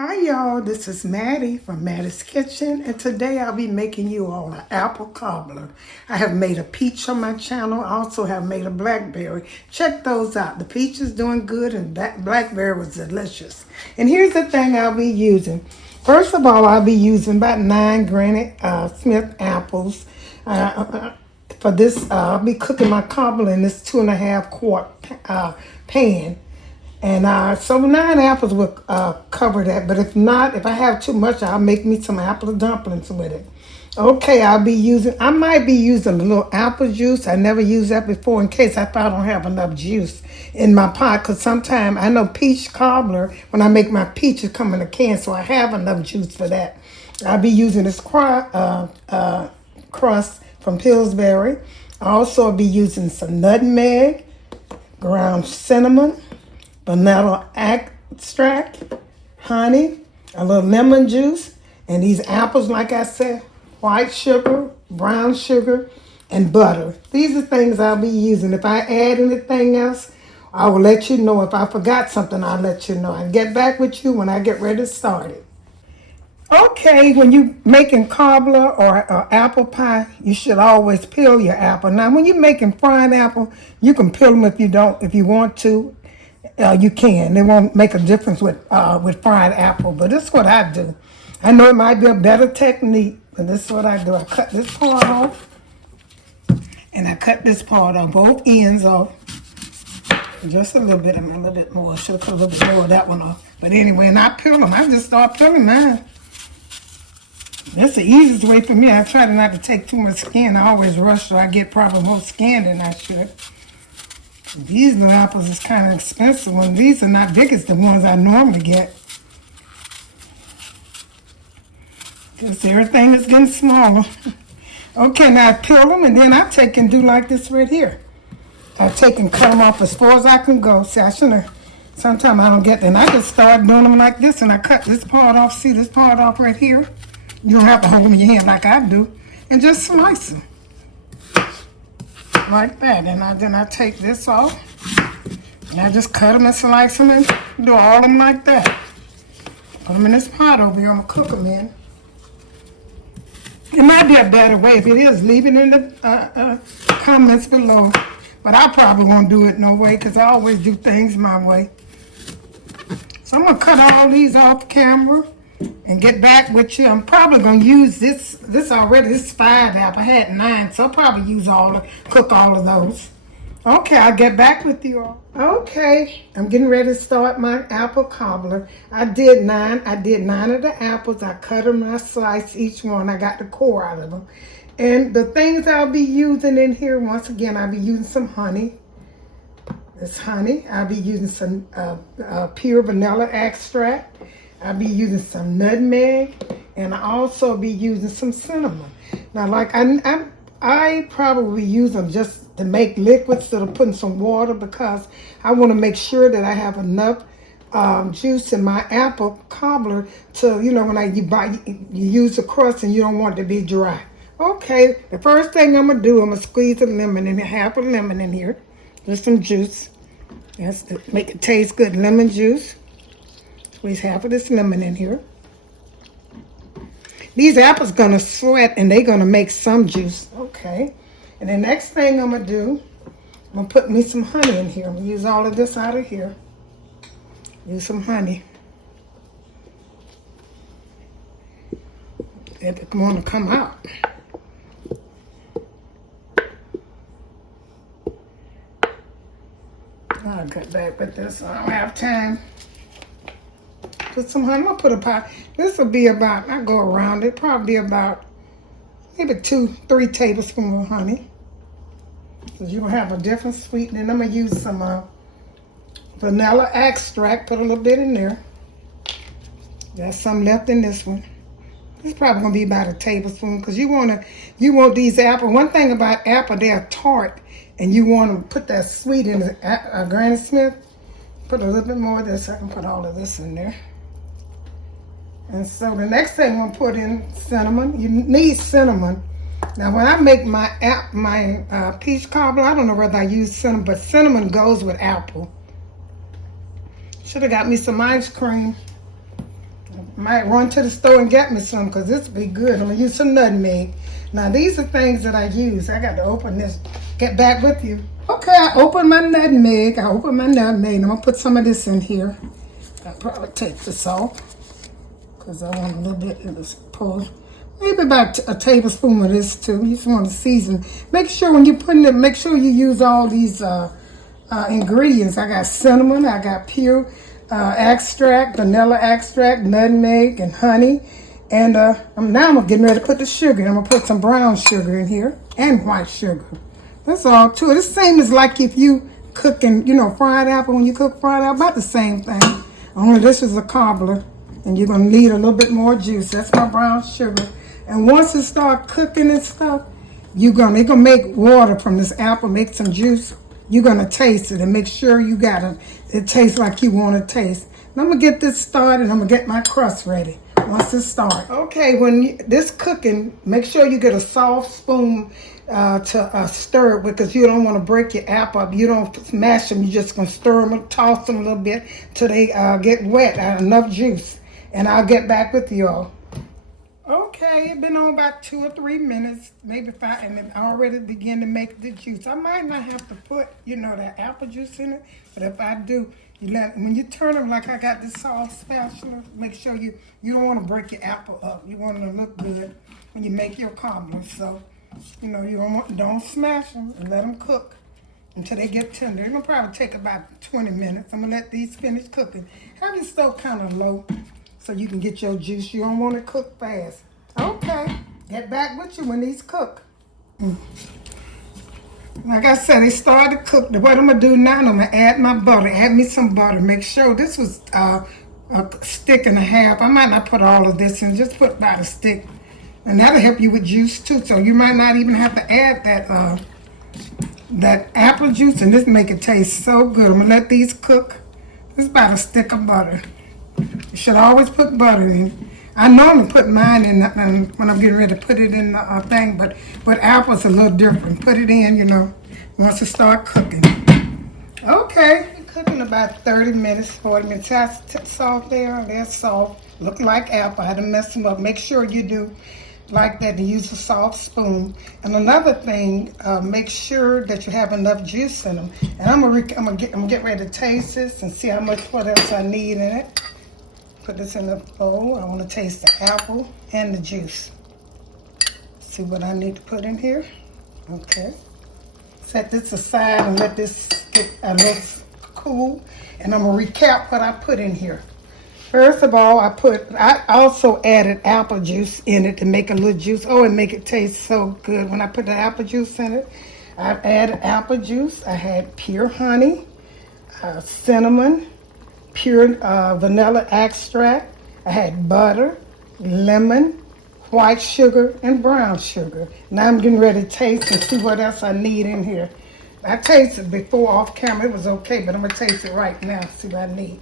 Hi y'all, this is Mattie from Mattie's Kitchen, and today I'll be making you all an apple cobbler. I have made a peach on my channel. I also have made a blackberry. Check those out. The peach is doing good and blackberry was delicious. And here's the thing I'll be using. First of all, I'll be using about 9 Granny Smith apples. For this, I'll be cooking my cobbler in this 2.5 quart pan. And so 9 apples will cover that. But if not, if I have too much, I'll make me some apple dumplings with it. Okay, I might be using a little apple juice. I never used that before in case if I don't have enough juice in my pot. Because sometimes I know peach cobbler, when I make my peaches come in a can, so I have enough juice for that. I'll be using this crust from Pillsbury. I'll also be using some nutmeg, ground cinnamon, vanilla extract, honey, a little lemon juice, and these apples, like I said, white sugar, brown sugar, and butter. These are things I'll be using. If I add anything else, I will let you know. If I forgot something, I'll let you know. I'll get back with you when I get ready to start it. Okay, when you're making cobbler or apple pie, you should always peel your apple. Now, when you're making fried apple, you can peel them if you want to. You can. It won't make a difference with fried apple, but this is what I do. I know it might be a better technique, but this is what I do. I cut this part off, and I cut this part off, both ends off. Just a little bit, a little bit more. I should have cut a little bit more of that one off. But anyway, and I peel them. I just start peeling mine. That's the easiest way for me. I try not to take too much skin. I always rush, so I get probably more skin than I should. These little apples is kind of expensive ones. These are not big as the ones I normally get. Because everything is getting smaller. Okay, now I peel them, and then I take and do like this right here. I take and cut them off as far as I can go. See, I shouldn't have, sometimes I don't get them. I just start doing them like this, and I cut this part off. See this part off right here? You don't have to hold them in your hand like I do. And just slice them. Like that. And then I take this off. And I just cut them and slice them and do all of them like that. Put them in this pot over here. I'm going to cook them in. It might be a better way. If it is, leave it in the comments below. But I probably won't do it no way because I always do things my way. So I'm going to cut all these off camera and get back with you. I'm probably going to use this already. This is 5 apple. I had 9, so I'll probably cook all of those. Okay, I'll get back with you all. Okay, I'm getting ready to start my apple cobbler. I did 9 of the apples. I cut them and I sliced each one. I got the core out of them. And the things I'll be using in here, once again, I'll be using some honey. This honey. I'll be using some pure vanilla extract. I'll be using some nutmeg, and I also be using some cinnamon. Now, like I probably use them just to make liquids instead of putting some water because I want to make sure that I have enough juice in my apple cobbler to, when you use the crust and you don't want it to be dry. Okay, the first thing I'm gonna do, I'm gonna squeeze a lemon in here, half a lemon in here, just some juice. That's to make it taste good. Lemon juice. Squeeze half of this lemon in here. These apples gonna sweat and they're gonna make some juice. Okay. And the next thing I'm gonna do, I'm gonna put me some honey in here. I'm gonna use all of this out of here. Use some honey. If it wanna come out. I'll get back with this. I don't have time. Put some honey. I'm gonna put a pot. This will be about, I go around it, probably about maybe 2-3 tablespoons of honey. So you're gonna have a different sweetening. I'm gonna use some vanilla extract, put a little bit in there. There's some left in this one. It's probably gonna be about a tablespoon because you want these apples. One thing about apple, they're tart, and you want to put that sweet in a Granny Smith. Put a little bit more of this. I can put all of this in there. And so the next thing I'm gonna put in cinnamon. You need cinnamon. Now when I make my peach cobbler, I don't know whether I use cinnamon, but cinnamon goes with apple. Should have got me some ice cream. Might run to the store and get me some because this will be good. I'm going to use some nutmeg. Now, these are things that I use. I got to open this. Get back with you. Okay, I opened my nutmeg. I'm going to put some of this in here. I'll probably take this off because I want a little bit of this pull. Maybe about a tablespoon of this too. You just want to season. Make sure when you're putting it, make sure you use all these ingredients. I got cinnamon, I got pure extract, vanilla extract, nutmeg, and honey. And now I'm getting ready to put the sugar. I'm gonna put some brown sugar in here and white sugar. That's all too. It's the same as like if you cooking, fried apple. When you cook fried apple, about the same thing. Only this is a cobbler, and you're gonna need a little bit more juice. That's my brown sugar. And once it start cooking and stuff, it gonna make water from this apple, make some juice. You're gonna taste it and make sure you got it tastes like you want to taste. And I'm gonna get this started. I'm gonna get my crust ready once it starts. Okay, when this cooking, make sure you get a soft spoon to stir it with, because you don't want to break your apple up. You don't smash them. You're just gonna stir them, toss them a little bit till they get wet, enough juice. And I'll get back with you all. Okay, it's been on about 2 or 3 minutes, maybe 5, and it already begin to make the juice. I might not have to put, that apple juice in it, but if I do, when you turn them, like I got this soft spatula, make sure you don't want to break your apple up. You want it to look good when you make your cobbler. So, you don't smash them and let them cook until they get tender. It's gonna probably take about 20 minutes. I'm gonna let these finish cooking. Have your stove kind of low, so you can get your juice. You don't want to cook fast. Okay, get back with you when these cook. Like I said, they started to cook. What I'm going to do now, I'm going to add my butter. Add me some butter. Make sure this was a stick and a half. I might not put all of this in. Just put about a stick. And that'll help you with juice too. So you might not even have to add that apple juice. And this make it taste so good. I'm going to let these cook. This is about a stick of butter. You should always put butter in. I normally put mine in when I'm getting ready to put it in the thing, but apple's a little different. Put it in, once it start cooking. Okay, cooking about 30 minutes, 40 minutes. Soft there, they're soft. Look like apple. I had to mess them up. Make sure you do like that, to use a soft spoon. And another thing, make sure that you have enough juice in them. And I'm gonna get ready to taste this and see what else I need in it. Put this in the bowl. I want to taste the apple and the juice. See what I need to put in here. Okay. Set this aside and let this get a little cool. And I'm going to recap what I put in here. First of all, I also added apple juice in it to make a little juice. Oh, and make it taste so good. When I put the apple juice in it, I added apple juice. I had pure honey, cinnamon, pure vanilla extract. I had butter, lemon, white sugar, and brown sugar. Now I'm getting ready to taste and see what else I need in here. I tasted before off camera. It was okay, but I'm going to taste it right now, see what I need.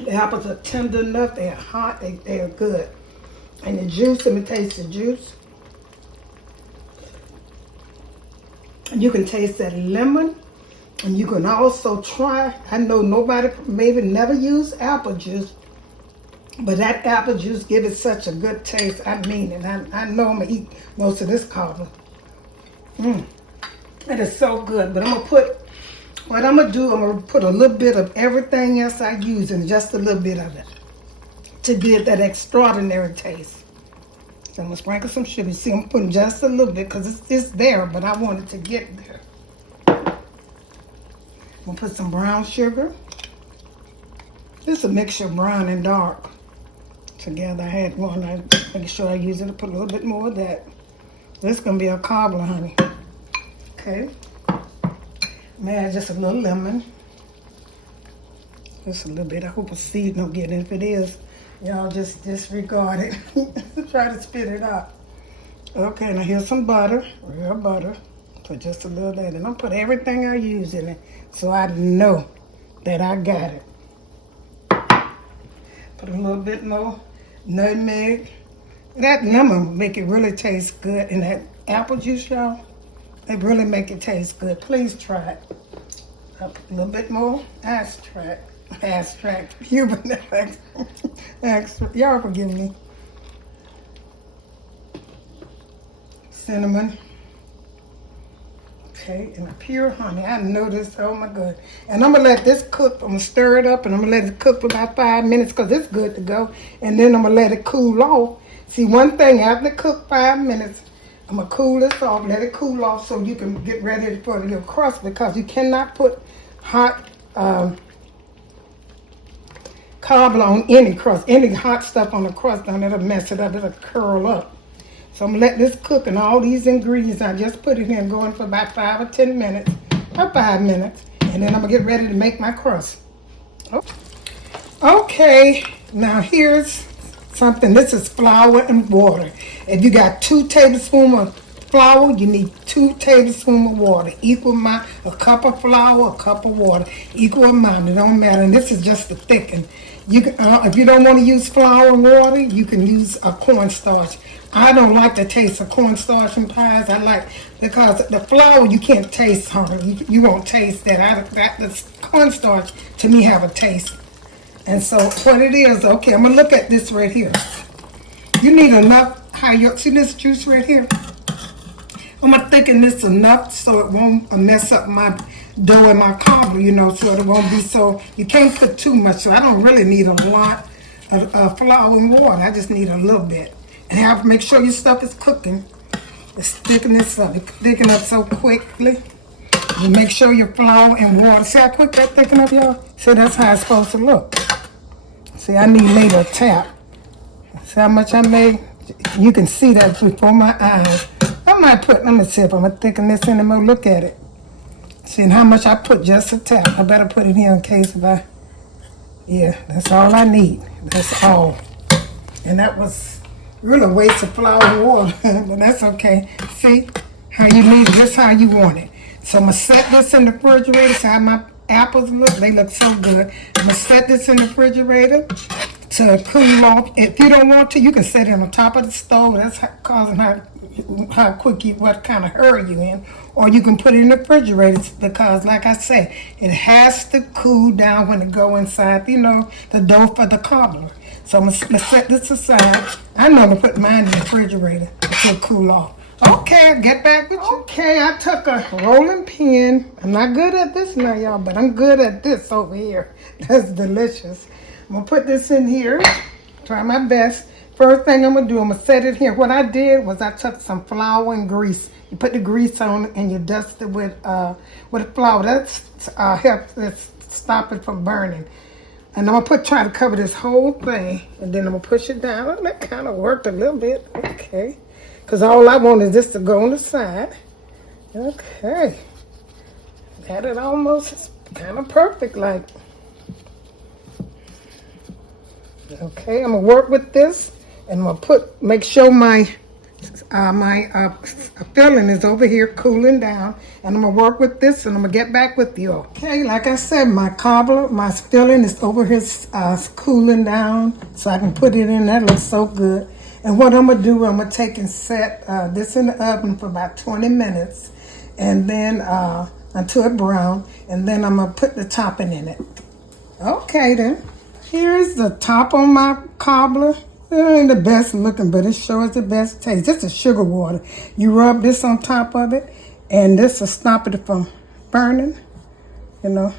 The apples are tender enough. They're hot. They're good. And the juice, let me taste the juice. And you can taste that lemon, and you can also try, I know nobody maybe never used apple juice, but that apple juice gives it such a good taste. I mean it. I know I'm going to eat most of this cobbler. It is so good. But I'm going to put a little bit of everything else I use in, just a little bit of it, to give that extraordinary taste. So I'm going to sprinkle some sugar. See, I'm putting just a little bit because it's there, but I want it to get there. I'm going to put some brown sugar. This is a mixture of brown and dark together. I had one. I make sure I use it to put a little bit more of that. This is going to be a cobbler, honey. Okay. May add just a little lemon. Just a little bit. I hope a seed don't get in. If it is, y'all just disregard it. Try to spit it out. Okay, now here's some butter, real butter. Put just a little of that. And I'll put everything I use in it so I know that I got it. Put a little bit more nutmeg. That lemon make it really taste good. And that apple juice, y'all, they really make it taste good. Please try it. A little bit more abstract, human extra. Y'all forgive me. Cinnamon. Okay, and a pure honey. I know this, oh my God. And I'm gonna let this cook. I'm gonna stir it up and I'm gonna let it cook for about 5 minutes because it's good to go. And then I'm gonna let it cool off. See, one thing, after it cook 5 minutes, I'm gonna cool this off, let it cool off so you can get ready for the crust, because you cannot put hot cobbler on any crust. Any hot stuff on the crust, then it'll mess it up, it'll curl up. So I'm gonna let this cook, and all these ingredients, I just put it in, going for about 5 or 10 minutes, or 5 minutes, and then I'm gonna get ready to make my crust. Okay, now here's something. This is flour and water. If you got 2 tablespoons of flour, you need 2 tablespoons of water. Equal amount, a cup of flour, a cup of water. Equal amount, it don't matter. And this is just to thicken. You can, if you don't want to use flour and water, you can use a cornstarch. I don't like the taste of cornstarch in pies. I like, because the flour you can't taste, honey. You won't taste that. The cornstarch to me have a taste. And so what it is, okay, I'm gonna look at this right here. You need enough, see this juice right here? I'm gonna thicken this enough so it won't mess up my dough and my cobbler, you know, so it won't be so, you can't put too much. So I don't really need a lot of flour and water. I just need a little bit. And have to make sure your stuff is cooking. It's thicken this up. It's thicken up so quickly. You make sure your flour and water. See how quick that thicken up, y'all? See, that's how it's supposed to look. See, I need later a tap. See how much I made? You can see that before my eyes. I might put, let me see if I'm going to thicken this anymore. Look at it. See how much I put, just a tap. I better put it here in case if yeah, that's all I need. That's all. And that was really a waste of flour and water, but that's okay. See how you need it, just how you want it. So I'm going to set this in the refrigerator. See how my apples look? They look so good. I'm going to set this in the refrigerator to cool off. If you don't want to, you can set it on top of the stove. That's causing how quick what kind of hurry you in. Or you can put it in the refrigerator because, like I said, it has to cool down when it go inside, you know, the dough for the cobbler. So I'm going to set this aside. I know I'm going to put mine in the refrigerator until it cool off. Okay, I'll get back with you. Okay, I took a rolling pin. I'm not good at this now, y'all, but I'm good at this over here. That's delicious. I'm going to put this in here. Try my best. First thing I'm going to do, I'm going to set it here. What I did was I took some flour and grease. You put the grease on and you dust it with flour. That helps stop it from burning. And I'm going to try to cover this whole thing. And then I'm going to push it down. Oh, that kind of worked a little bit. Okay. Because all I want is this to go on the side. Okay. Got it almost kind of perfect like. Okay, I'm going to work with this. And I'm going to make sure my filling is over here cooling down. And I'm going to work with this and I'm going to get back with you. Okay, like I said, my cobbler, my filling is over here cooling down. So I can put it in. That looks so good. And what I'm going to do, I'm going to take and set this in the oven for about 20 minutes. And then until it brown. And then I'm going to put the topping in it. Okay then. Here's the top on my cobbler. It ain't the best looking, but it sure is the best taste. This is sugar water. You rub this on top of it, and this will stop it from burning. You know,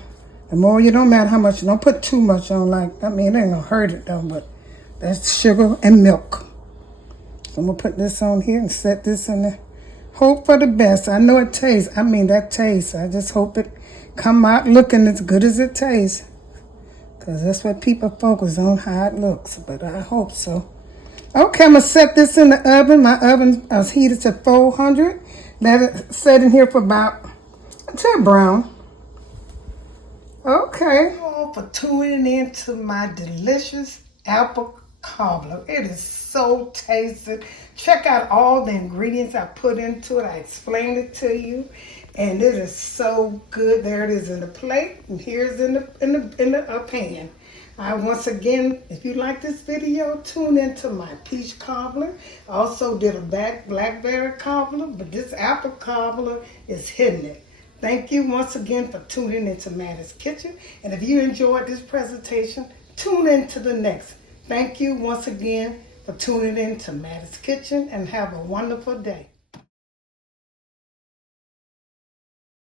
the more you don't matter how much, don't put too much on. Like, I mean, it ain't gonna hurt it though, but that's sugar and milk. So I'm gonna put this on here and set this in there. Hope for the best. I know it tastes. I mean, that tastes. I just hope it come out looking as good as it tastes. Because that's what people focus on, how it looks. But I hope so. Okay, I'm going to set this in the oven. My oven is heated to 400. Let it set in here for about, until brown. Okay. Thank you all for tuning in to my delicious apple cobbler. It is so tasty. Check out all the ingredients I put into it. I explained it to you. And it is so good. There it is in the plate, and here's in the pan. Once again, if you like this video, tune into my peach cobbler. I also did a blackberry cobbler, but this apple cobbler is hitting it. Thank you once again for tuning into Mattie's Kitchen. And if you enjoyed this presentation, tune in to the next. Thank you once again for tuning in to Mattie's Kitchen and have a wonderful day.